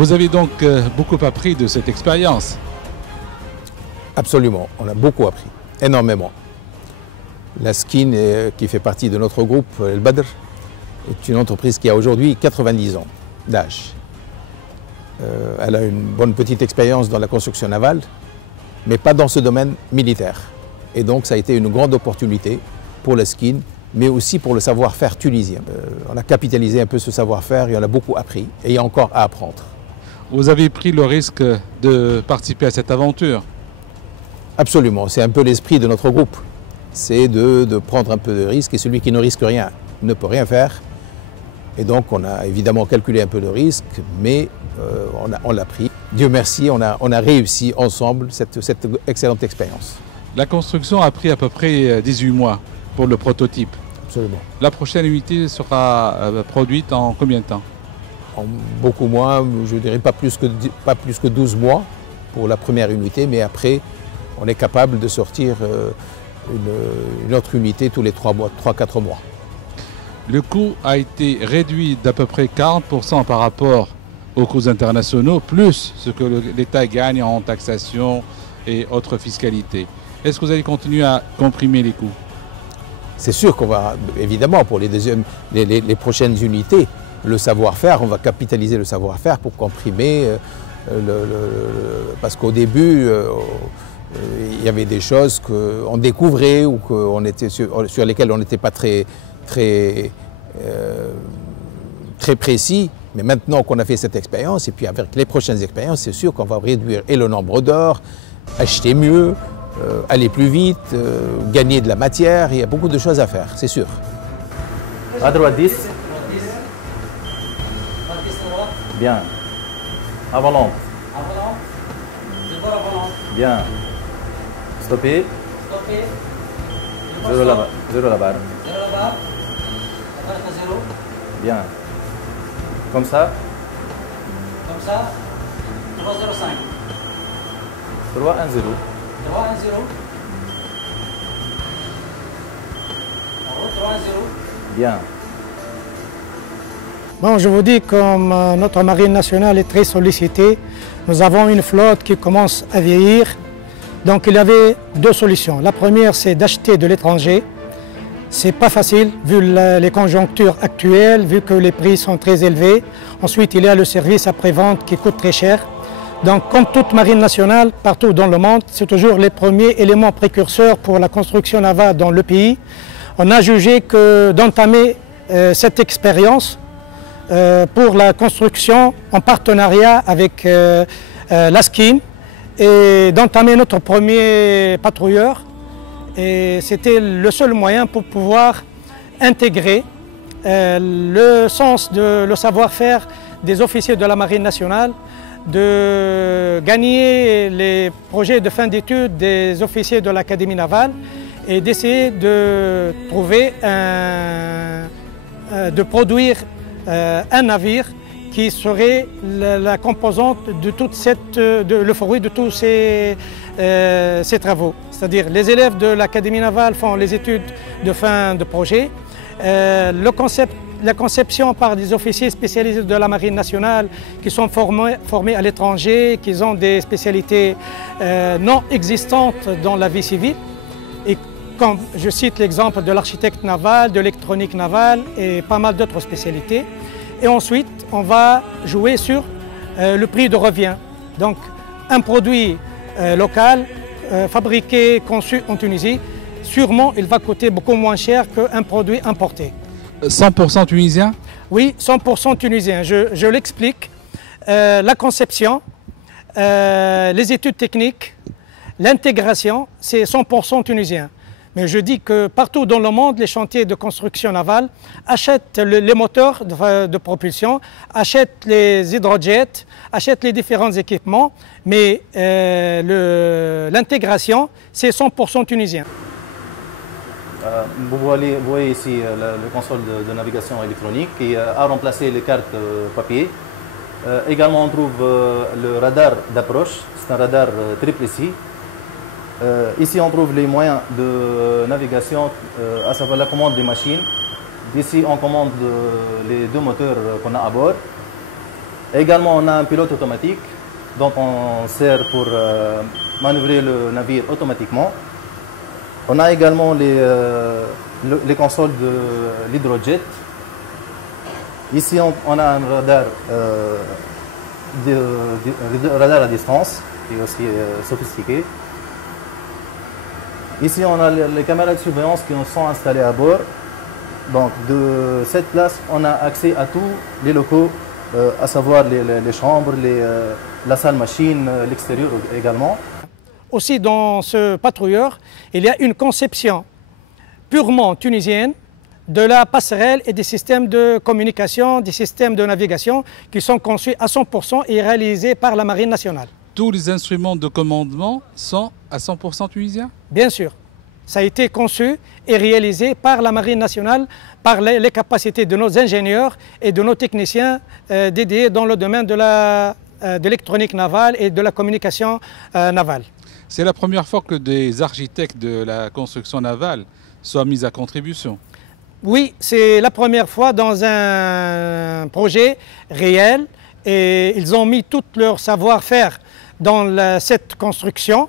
Vous avez donc beaucoup appris de cette expérience? Absolument, on a beaucoup appris, énormément. La Skin, qui fait partie de notre groupe, El Badr, est une entreprise qui a aujourd'hui 90 ans d'âge. Elle a une bonne petite expérience dans la construction navale, mais pas dans ce domaine militaire. Et donc ça a été une grande opportunité pour la Skin, mais aussi pour le savoir-faire tunisien. On a capitalisé un peu ce savoir-faire et on a beaucoup appris, et il y a encore à apprendre. Vous avez pris le risque de participer à cette aventure? Absolument, c'est un peu l'esprit de notre groupe. C'est de prendre un peu de risque, et celui qui ne risque rien ne peut rien faire. Et donc on a évidemment calculé un peu de risque, mais on l'a pris. Dieu merci, on a réussi ensemble cette excellente expérience. La construction a pris à peu près 18 mois pour le prototype. Absolument. La prochaine unité sera produite en combien de temps? En beaucoup moins, je dirais pas plus que 12 mois pour la première unité, mais après on est capable de sortir une autre unité tous les 3-4 mois. Le coût a été réduit d'à peu près 40% par rapport aux coûts internationaux, plus ce que l'État gagne en taxation et autres fiscalités. Est-ce que vous allez continuer à comprimer les coûts? C'est sûr qu'on va, évidemment, pour les prochaines unités, le savoir-faire, on va capitaliser le savoir-faire pour comprimer, parce qu'au début, il y avait des choses qu'on découvrait ou sur lesquelles on n'était pas très précis. Mais maintenant qu'on a fait cette expérience, et puis avec les prochaines expériences, c'est sûr qu'on va réduire et le nombre d'heures, acheter mieux, aller plus vite, gagner de la matière. Il y a beaucoup de choses à faire, c'est sûr. À droite 10. Bien. À volant. Bien. Stopper. Zéro là-bas. Zéro là-bas. Bien. Comme ça. Comme ça. 305. 3-1-0. 3-1-0. En route 3-1-0. Bien. Bon, je vous dis, comme notre marine nationale est très sollicitée, nous avons une flotte qui commence à vieillir. Donc il y avait deux solutions. La première, c'est d'acheter de l'étranger. C'est pas facile vu les conjonctures actuelles, vu que les prix sont très élevés. Ensuite, il y a le service après-vente qui coûte très cher. Donc, comme toute marine nationale, partout dans le monde, c'est toujours les premiers éléments précurseurs pour la construction navale dans le pays. On a jugé que d'entamer cette expérience pour la construction en partenariat avec la Skin et d'entamer notre premier patrouilleur. Et c'était le seul moyen pour pouvoir intégrer le sens le savoir-faire des officiers de la Marine nationale, de gagner les projets de fin d'études des officiers de l'Académie navale et d'essayer de trouver de produire un navire qui serait la composante de toute le fruit de tous ces travaux. C'est-à-dire les élèves de l'Académie navale font les études de fin de projet. La conception par des officiers spécialisés de la Marine nationale qui sont formés à l'étranger, qui ont des spécialités non existantes dans la vie civile. Et comme je cite l'exemple de l'architecte naval, de l'électronique navale et pas mal d'autres spécialités. Et ensuite, on va jouer sur le prix de revient. Donc, un produit local, fabriqué, conçu en Tunisie, sûrement il va coûter beaucoup moins cher qu'un produit importé. 100% tunisien? Oui, 100% tunisien. Je l'explique. La conception, les études techniques, l'intégration, c'est 100% tunisien. Mais je dis que partout dans le monde, les chantiers de construction navale achètent les moteurs de propulsion, achètent les hydrojets, achètent les différents équipements, mais l'intégration, c'est 100% tunisien. Vous voyez ici le console de navigation électronique qui a remplacé les cartes papier. Également, on trouve le radar d'approche. C'est un radar triple ici. Ici, on trouve les moyens de navigation, à savoir la commande des machines. D'ici, on commande les deux moteurs qu'on a à bord. Également, on a un pilote automatique dont on sert pour manœuvrer le navire automatiquement. On a également les consoles de l'hydrojet. Ici, on a un radar, radar à distance, qui est aussi sophistiqué. Ici, on a les caméras de surveillance qui sont installées à bord. Donc, de cette place, on a accès à tous les locaux, à savoir les chambres, la salle machine, l'extérieur également. Aussi, dans ce patrouilleur, il y a une conception purement tunisienne de la passerelle et des systèmes de communication, des systèmes de navigation qui sont conçus à 100% et réalisés par la Marine nationale. Tous les instruments de commandement sont à 100% tunisiens? Bien sûr, ça a été conçu et réalisé par la Marine nationale, par les capacités de nos ingénieurs et de nos techniciens dédiés dans le domaine de l'électronique navale et de la communication navale. C'est la première fois que des architectes de la construction navale soient mis à contribution. Oui, c'est la première fois dans un projet réel et ils ont mis tout leur savoir-faire dans cette construction.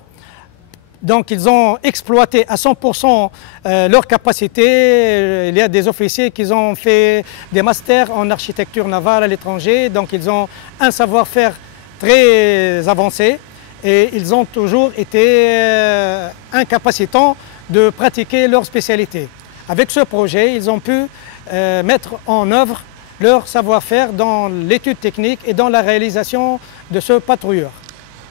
Donc ils ont exploité à 100% leur capacité. Il y a des officiers qui ont fait des masters en architecture navale à l'étranger. Donc ils ont un savoir-faire très avancé et ils ont toujours été incapacitants de pratiquer leur spécialité. Avec ce projet, ils ont pu mettre en œuvre leur savoir-faire dans l'étude technique et dans la réalisation de ce patrouilleur.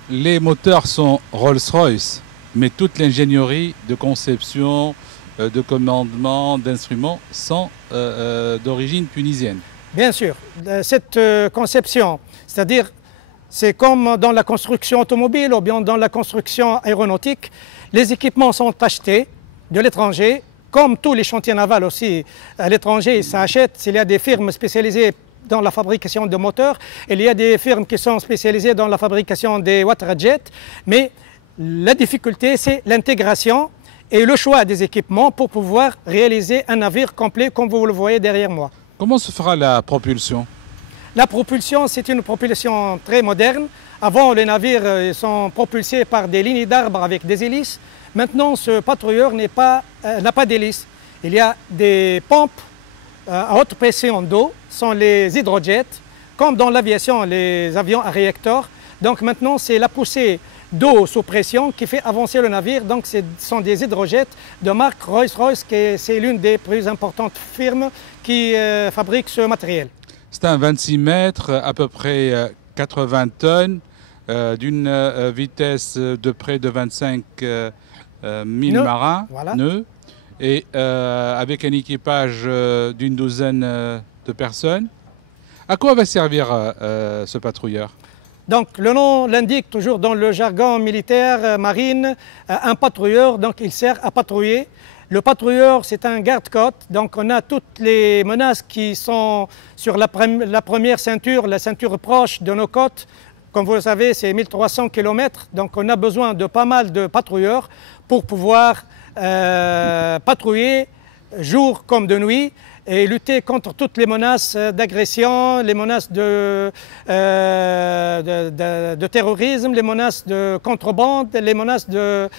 Les moteurs sont Rolls-Royce, mais toute l'ingénierie de conception, de commandement, d'instruments sont d'origine tunisienne. Bien sûr, cette conception, c'est-à-dire c'est comme dans la construction automobile ou bien dans la construction aéronautique, les équipements sont achetés de l'étranger. Comme tous les chantiers navals aussi, à l'étranger, ça achète. Il y a des firmes spécialisées dans la fabrication de moteurs, il y a des firmes qui sont spécialisées dans la fabrication des waterjets, mais la difficulté, c'est l'intégration et le choix des équipements pour pouvoir réaliser un navire complet comme vous le voyez derrière moi. Comment se fera la propulsion? La propulsion, c'est une propulsion très moderne. Avant, les navires sont propulsés par des lignes d'arbres avec des hélices. Maintenant, ce patrouilleur n'a pas d'hélice. Il y a des pompes à haute pression d'eau, sont les hydrojets, comme dans l'aviation, les avions à réacteurs. Donc maintenant, c'est la poussée d'eau sous pression qui fait avancer le navire. Donc ce sont des hydrojets de marque Rolls-Royce, c'est l'une des plus importantes firmes qui fabrique ce matériel. C'est un 26 mètres, à peu près 80 tonnes, d'une vitesse de près de 25 000 marins, voilà. Nœuds, et avec un équipage d'une douzaine de personnes. À quoi va servir ce patrouilleur? Donc le nom l'indique toujours dans le jargon militaire, marine, un patrouilleur, donc il sert à patrouiller. Le patrouilleur, c'est un garde-côte, donc on a toutes les menaces qui sont sur la première ceinture, la ceinture proche de nos côtes. Comme vous le savez, c'est 1300 km, donc on a besoin de pas mal de patrouilleurs pour pouvoir patrouiller jour comme de nuit et lutter contre toutes les menaces d'agression, les menaces de terrorisme, les menaces de contrebande, les menaces de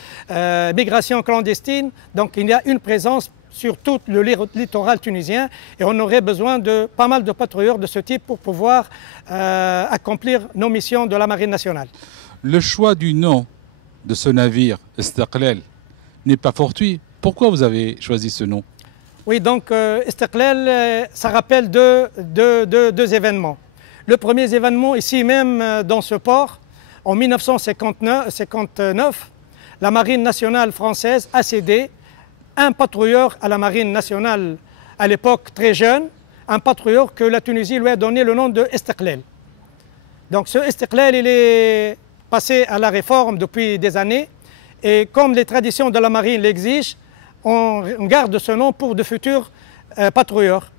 migration clandestine. Donc il y a une présence sur tout le littoral tunisien et on aurait besoin de pas mal de patrouilleurs de ce type pour pouvoir accomplir nos missions de la Marine nationale. Le choix du nom de ce navire, Istiqlal, n'est pas fortuit. Pourquoi vous avez choisi ce nom? Oui, donc Istiqlal, ça rappelle deux événements. Le premier événement, ici même dans ce port, en 1959, la Marine nationale française a cédé un patrouilleur à la Marine nationale, à l'époque très jeune, un patrouilleur que la Tunisie lui a donné le nom de Istiqlal. Donc ce Istiqlal, il est passé à la réforme depuis des années et comme les traditions de la Marine l'exigent, on garde ce nom pour de futurs patrouilleurs.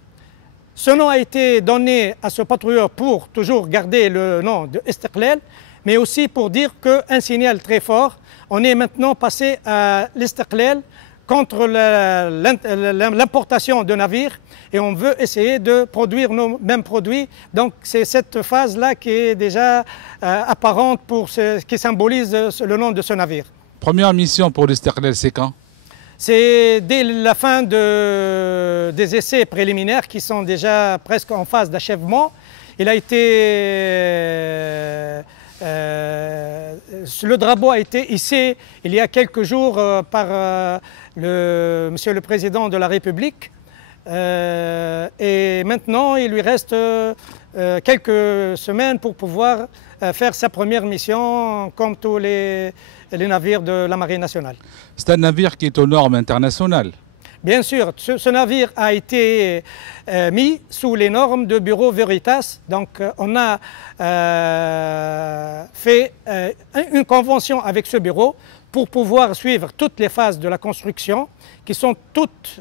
Ce nom a été donné à ce patrouilleur pour toujours garder le nom de Istiqlal, mais aussi pour dire qu'un signal très fort, on est maintenant passé à l'Istiqlal contre l'importation de navires et on veut essayer de produire nos mêmes produits. Donc c'est cette phase-là qui est déjà apparente qui symbolise le nom de ce navire. Première mission pour l'Istiqlal, c'est quand? C'est dès la fin des essais préliminaires qui sont déjà presque en phase d'achèvement. Il a été... le drapeau a été hissé il y a quelques jours par Monsieur le Président de la République. Et maintenant, il lui reste quelques semaines pour pouvoir faire sa première mission comme tous les navires de la Marine nationale. C'est un navire qui est aux normes internationales. Bien sûr, ce navire a été mis sous les normes de Bureau Veritas. Donc on a fait une convention avec ce bureau pour pouvoir suivre toutes les phases de la construction qui sont toutes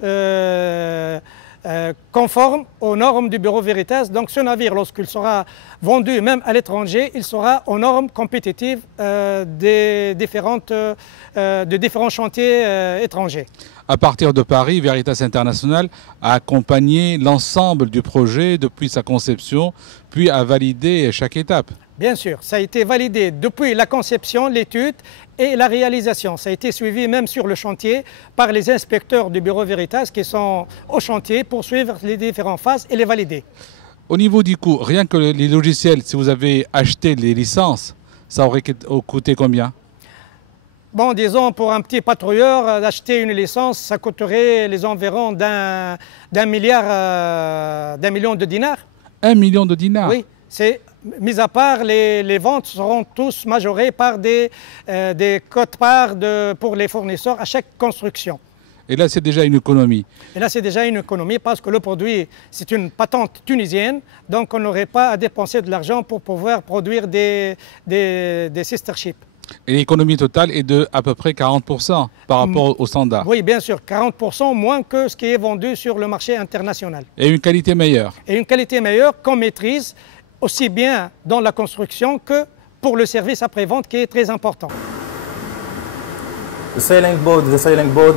conformes aux normes du Bureau Veritas. Donc ce navire, lorsqu'il sera vendu même à l'étranger, il sera aux normes compétitives de différents chantiers étrangers. À partir de Paris, Veritas International a accompagné l'ensemble du projet depuis sa conception, puis a validé chaque étape. Bien sûr, ça a été validé depuis la conception, l'étude et la réalisation. Ça a été suivi même sur le chantier par les inspecteurs du Bureau Veritas qui sont au chantier pour suivre les différentes phases et les valider. Au niveau du coût, rien que les logiciels, si vous avez acheté les licences, ça aurait coûté combien? Bon, disons, pour un petit patrouilleur, d'acheter une licence, ça coûterait les environs d'un million de dinars. 1 million de dinars? Oui, c'est... Mis à part, les ventes seront tous majorées par des quotes-parts pour les fournisseurs à chaque construction. Et là, c'est déjà une économie. Et là, c'est déjà une économie parce que le produit, c'est une patente tunisienne. Donc, on n'aurait pas à dépenser de l'argent pour pouvoir produire des sister ships. Et l'économie totale est de à peu près 40% par rapport au standard. Oui, bien sûr, 40% moins que ce qui est vendu sur le marché international. Et une qualité meilleure. Et une qualité meilleure qu'on maîtrise aussi bien dans la construction que pour le service après-vente qui est très important. The sailing boat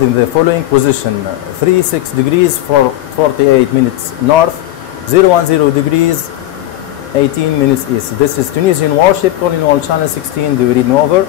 in the following position: 36 degrees for 48 minutes north, 010 degrees 18 minutes east. This is Tunisian warship calling all channel 16 de Reed Nover.